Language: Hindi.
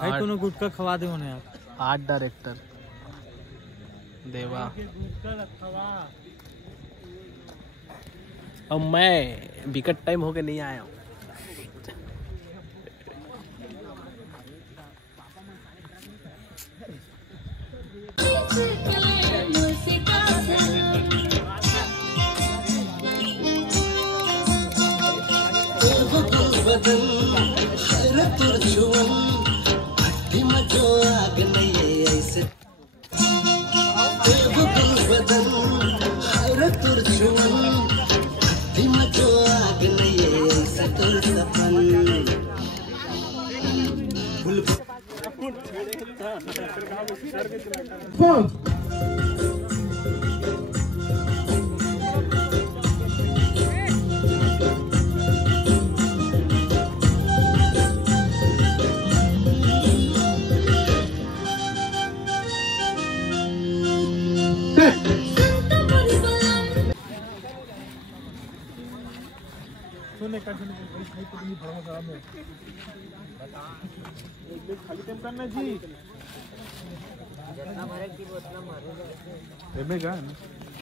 भाई कोनो गुटका खवा दे उन्हें आप। आर्ट डायरेक्टर देवा। अब मैं विकट टाइम होके नहीं आया हूँ। खाली टाइम करना जी।